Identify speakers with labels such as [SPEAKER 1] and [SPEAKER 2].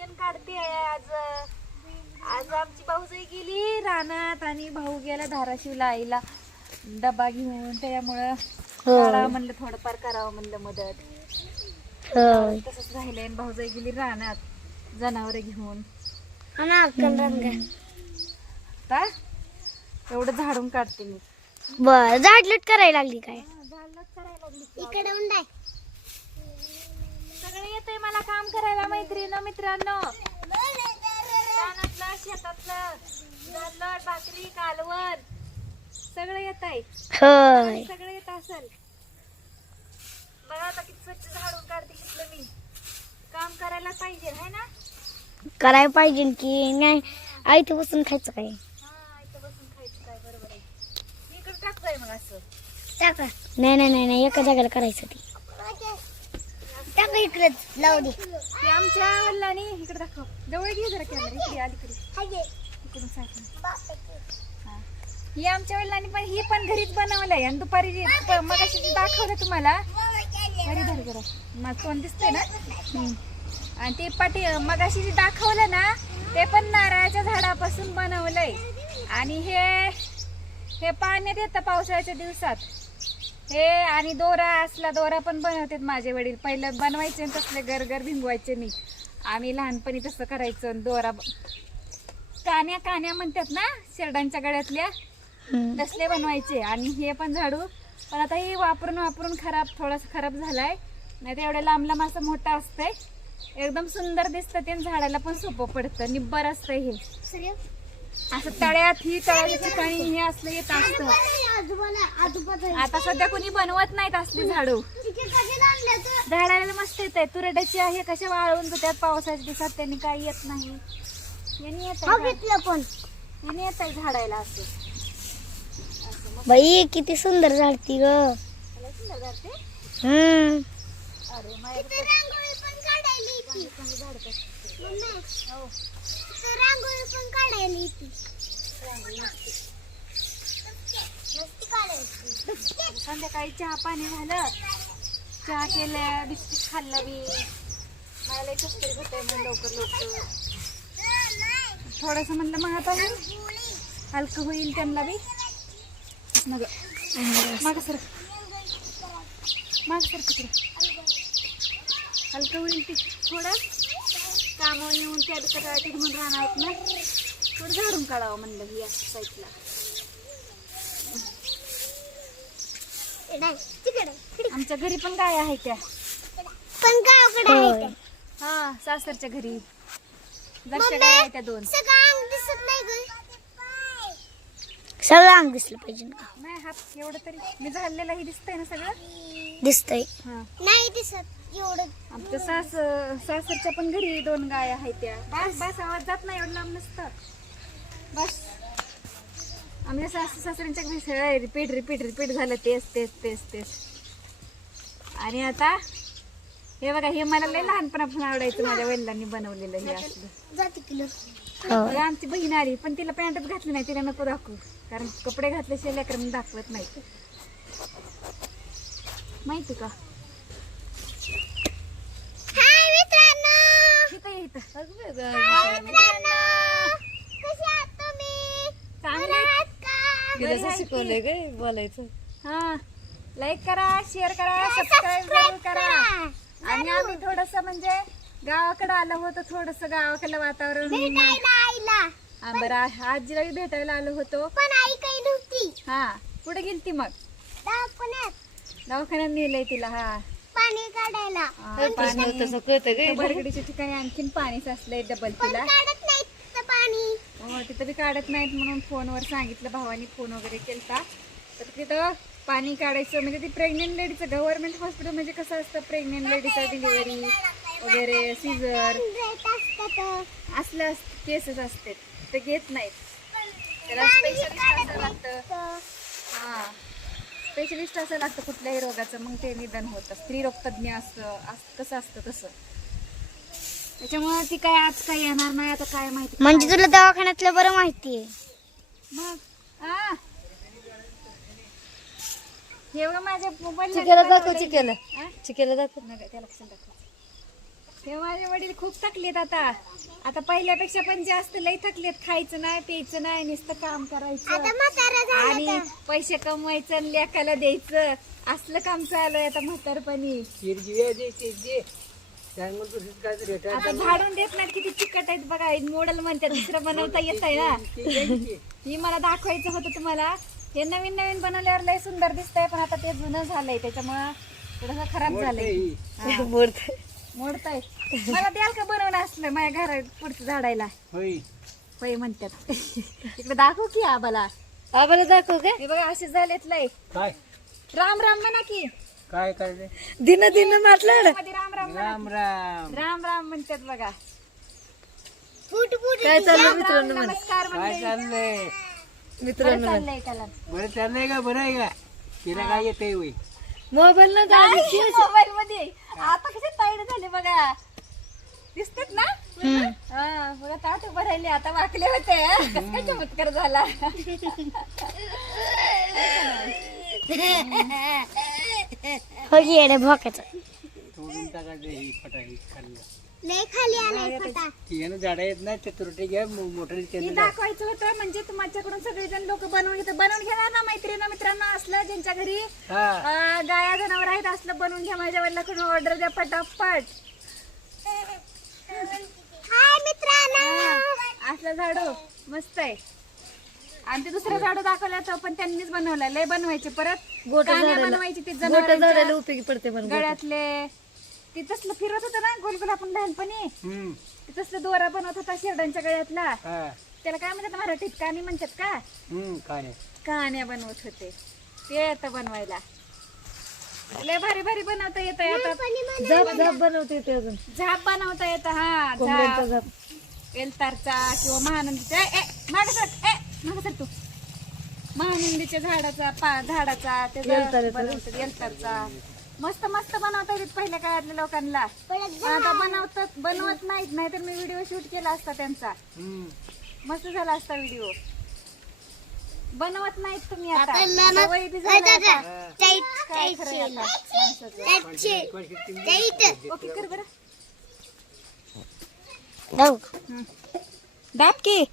[SPEAKER 1] शेण काढते आज. आज आमची भाऊजाई गेली रानात आणि भाऊ गेला धाराशिवला आईला डबा घेऊन. त्याच्यामुळं काढावं म्हणलं थोडंफार करावं म्हणलं मदत. तसंच राहिलंय आणि भाऊजाई गेली रानात जनावर घेऊन. आता एवढं झाडून काढते मी.
[SPEAKER 2] बर झाडलट करायला लागली काय?
[SPEAKER 1] झाडच करायला लागली.
[SPEAKER 2] इकडे
[SPEAKER 1] सगळं येतंय मला मैत्रीण मित्रांनो. रानातलं शेतातलं भाकरी कालवण सगळं येत आहे.
[SPEAKER 2] होय.
[SPEAKER 1] सगळं येत असेल. बघा आता किती स्वच्छ झाडून काढते घेतलं मी. काम करायला पाहिजे है ना?
[SPEAKER 2] करायला पाहिजे की नाही? आई ते बसून खायचं काय?
[SPEAKER 1] हा इथं बसून खायचं काय बरोबर आहे. मी इकडे टाकतोय मग असं.
[SPEAKER 2] नाही नाही नाही नाही एका जागेला करायचं ती. टाका इकडे लावू दे.
[SPEAKER 1] हे आमच्या वडिलांनी इकडे दाखव. जवळ घे जरा कॅमेरा इकडे अलीकडे इकडून साईडला. हा. ही आमच्या वडिलांनी पण ही पण घरीच बनवलंय. आणि दुपारी जे मग जे दाखवलं तुम्हाला घरी धर जरा मग तोंड दिसते ना? हम्म. आणि ते पाठी मगाशी जे दाखवलं ना ते पण नारळाच्या झाडापासून बनवलंय. आणि हे हे पाण्यात येतं पावसाळ्याच्या दिवसात. हे आणि दोरा असला दोरा पण बनवतात माझे वडील. पहिलं बनवायचे आणि तसले गरगर भिंगवायचे मी. आम्ही लहानपणी तसं करायचं आणि दोरा कान्या कान्या म्हणतात ना शेरडांच्या गळ्यातल्या. तसले बनवायचे. आणि हे पण झाडू. पण आता हे वापरून वापरून खराब थोडासा खराब झालाय. नाही तर एवढ्या लांब लांब असं मोठं असतंय. एकदम सुंदर दिसतं ते झाडाला पण सोपं पडतं. निब्बर असतंय हे. असं तळ्यात ही तळ्याच्या ठिकाणी हे असलं येत असतं. आता सध्या कोणी बनवत नाहीत असली झाडू. झाडाला मस्त येत आहे तुरड्याची आहे कशा वाळवून त्यात पावसाच्या दिवसात त्यांनी काही येत नाही. यांनी येत
[SPEAKER 2] पण
[SPEAKER 1] यांनी येत आहे झाडायला असं.
[SPEAKER 2] बाई किती सुंदर झाडती ग.
[SPEAKER 1] सुंदर झाडते अरे माझ्या झाडं
[SPEAKER 2] रांगोळी पण काढायला
[SPEAKER 1] येते. संध्याकाळी चहा पाणी झालं. चहा केलं बिस्किट खाल्लं मी. मला लई चक्कर होतंय म्हणून लवकर लवकर. थोडंसं म्हणलं महात हलकं होईल त्यांना बी. मग माग सर. माग सर तिकडे. हलकं होईल ती. थोडं. कामावर येऊन त्या कटाळाटी म्हणून राहणार ना. थोडं झाडून काढावं म्हणलं ही या साईडला. आमच्या घरी पण गाय आहेत त्या.
[SPEAKER 2] पण गावाकडे
[SPEAKER 1] हा सासरच्या घरी. जरच्या गाय आहेत त्या दोन.
[SPEAKER 2] सगळं दिसत नाही ग. सगळं अंग दिसलं पाहिजे ना.
[SPEAKER 1] नाही हात एवढं तरी. मी झालेलंही दिसतंय ना सगळं?
[SPEAKER 2] दिसतंय.
[SPEAKER 1] हा.
[SPEAKER 2] नाही दिसत.
[SPEAKER 1] आमच्या सास सासरच्या पण घरी दोन गाय आहेत त्या. बस. बस आवाज जात नाही एवढं लांब नसतं. बस. आमच्या सासू सासऱ्यांच्या घरी सगळं रिपीट रिपीट रिपीट झालं. तेच तेच तेच तेच. आणि आता हे बघा हे मला लय लहानपणापासून आवडायचं माझ्या वडिलांनी बनवलेलं हे असलं. आमची बहीण आली पण तिला पॅन्टच घातली नाही. तिला नको दाखवू कारण कपडे घातल्याशिवाय लेकरांना दाखवत नाही माहिती का
[SPEAKER 2] हाय मित्रांनो
[SPEAKER 1] इथं? ये इथं चांगलं?
[SPEAKER 3] काय बोलायचं.
[SPEAKER 1] हा. लाईक करा शेअर करा सबस्क्राईब जरूर करा. आणि आम्ही थोडस म्हणजे गावाकडे आलो होतो थोडस गावाकडलं वातावरण बरं आजीला भेटायला आलो होतो.
[SPEAKER 2] पण आई काही नव्हती.
[SPEAKER 1] हा कुठे गेली ती मग?
[SPEAKER 2] दवाखान्यात.
[SPEAKER 1] दवाखान्यात नेलंय तिला हा.
[SPEAKER 2] पाणी काढायला.
[SPEAKER 1] पाणी
[SPEAKER 3] तसं कळतं
[SPEAKER 1] त्या बरगडीच्या ठिकाणी आणखीन पाणी साचलंय डबल
[SPEAKER 2] पण
[SPEAKER 1] तिला
[SPEAKER 2] काढत नाही तिथं पाणी.
[SPEAKER 1] हो, तिथं बी काढत नाहीत म्हणून फोनवर सांगितलं भावानी फोन वगैरे केलता. तर तिथं पाणी काढायचं म्हणजे ती प्रेग्नेंट लेडीचं गव्हर्नमेंट हॉस्पिटल म्हणजे कसं असतं? प्रेग्नेंट लेडीचं डिलिव्हरी वगैरे सीझर
[SPEAKER 2] असतात
[SPEAKER 1] असलं केसेस असते ते घेत नाहीत. त्याला स्पेशलिस्ट असं लागतं. हा. स्पेशलिस्ट असं लागतं कुठल्याही रोगाचं मग ते निदान होतं स्त्री रोग तज्ज्ञ असतं अस- कसं असतं तसं. त्याच्यामुळे ती काय आज काय येणार नाही आता काय माहिती
[SPEAKER 2] म्हणजे तुला दवाखान्यातलं बरं माहिती आहे.
[SPEAKER 1] मग आ? हे बघा माझ्या मोबाईल
[SPEAKER 3] चिकेला दाखव चिकेला चिकेला दाखव.
[SPEAKER 1] त्याला कसं दाखवायचं हे माझे वडील खूप थकलेत आता. आता पहिल्यापेक्षा पण जास्त लई थकलेत. खायचं नाही प्यायचं नाही नुसतं काम करायचं. आणि पैसे कमवायचं लेकाला द्यायचं. असलं काम चालू आहे आता म्हातारपणी. आता झाडून देत नाहीत किती चिकट आहेत बघा. मॉडेल म्हणतात दुसरं बनवता येत आहे ना ही मला दाखवायचं होतं तुम्हाला. हे नवीन नवीन बनवल्यावर लय सुंदर दिसतंय पण आता ते जुनं झालंय. त्याच्यामुळं थोडस खराब झालंय. हा. मोडतंय. मला द्याल का बनवून असलं माझ्या घरा पुढचं झाडायला? होय. म्हणतात. इकडे दाखव की आबाला.
[SPEAKER 2] आम्हाला दाखव काय
[SPEAKER 1] हे बघा असे झालेत लय.
[SPEAKER 3] काय?
[SPEAKER 1] राम राम म्हणा की.
[SPEAKER 3] काय करायचं
[SPEAKER 2] दिन दिन म्हटलं
[SPEAKER 1] मध्ये राम राम
[SPEAKER 3] राम राम.
[SPEAKER 1] राम राम म्हणतात बघा.
[SPEAKER 2] काय चाललं
[SPEAKER 1] राम
[SPEAKER 2] मित्रांनो
[SPEAKER 1] नमस्कार
[SPEAKER 3] काय चाललंय?
[SPEAKER 2] मित्रांनो
[SPEAKER 1] चाललंय कला
[SPEAKER 3] बरं चाललंय का? बरं आहे का? तिला काय येतंय वय
[SPEAKER 2] मोबाईल ना
[SPEAKER 1] मोबाईल मध्ये आता कसे झाले बघा. दिसतात ना? हा बघा ताट उभं राहिले आता वाकले होते. हा. कसं काय चमत्कार झाला?
[SPEAKER 2] हो की येडे भोकाचं.
[SPEAKER 3] तोडून टाकायचं ही फटा ही खाल्लं
[SPEAKER 2] लय खाली आलाय फटा.
[SPEAKER 3] ती यानं झाडं येत नाही ते तुरटे घ्या मोटर
[SPEAKER 1] हे दाखवायचं होतं म्हणजे तुमच्याकडून सगळेजण लोक बनवून घेतात. बनवून घ्या ना मैत्रिणी मित्रांनो? असलं ज्यांच्या घरी
[SPEAKER 3] हा.
[SPEAKER 1] अं, गाया जनावर आहेत असलं बनवून घ्या माझ्या वडिलाकडून. ऑर्डर द्या पटापट.
[SPEAKER 2] हाय मित्रांनो.
[SPEAKER 1] हा, असलं झाडू. मस्त आहे. आणि ते दुसरं झाडू दाखवलं होतं पण त्यांनीच बनवलं. लय बनवायचे परत. कान्या बनवायची ते जनावरांच्या
[SPEAKER 2] उपयोगी पडते म्हणून
[SPEAKER 1] गळ्यातले. ते तसलं फिरत होतं ना गोल गोल आपण लहानपणी.
[SPEAKER 3] हम्म.
[SPEAKER 1] ते तसलं दोरा बनवत होता शेरडांच्या गळ्यातला.
[SPEAKER 3] हा.
[SPEAKER 1] त्याला काय म्हणतात मराठीत? कानी म्हणतात का?
[SPEAKER 3] हम्म काय नाही
[SPEAKER 1] कहाण्या बनवत होते. ते येतं बनवायला. लय भारी भारी बनवता येत आता.
[SPEAKER 2] झप झप बनवते ते अजून.
[SPEAKER 1] झाप बनवता येतं हा
[SPEAKER 2] कोंबड्यांचा
[SPEAKER 1] झाप. एलतारचा किंवा महानंदीचा. ए, मागं सर ए मागं सर तू. महानंदीच्या झाडाचा पा झाडाचा ते
[SPEAKER 2] एलताराचा.
[SPEAKER 1] बनवतात एलतारचा. मस्त मस्त बनवता येतात पहिल्या काळातल्या लोकांना. आता बनवतात बनवत नाहीत नाही तर मी व्हिडिओ शूट केला असता त्यांचा. मस्त झाला असता व्हिडिओ. बनवत नाहीत तुम्ही आता.
[SPEAKER 2] आता ना-
[SPEAKER 1] आता वय बी झालं आता.
[SPEAKER 2] टाईट
[SPEAKER 1] काय खरं आहे आता? माणसाचं. ओके कर बरं.
[SPEAKER 2] जाऊ.
[SPEAKER 1] दाब की.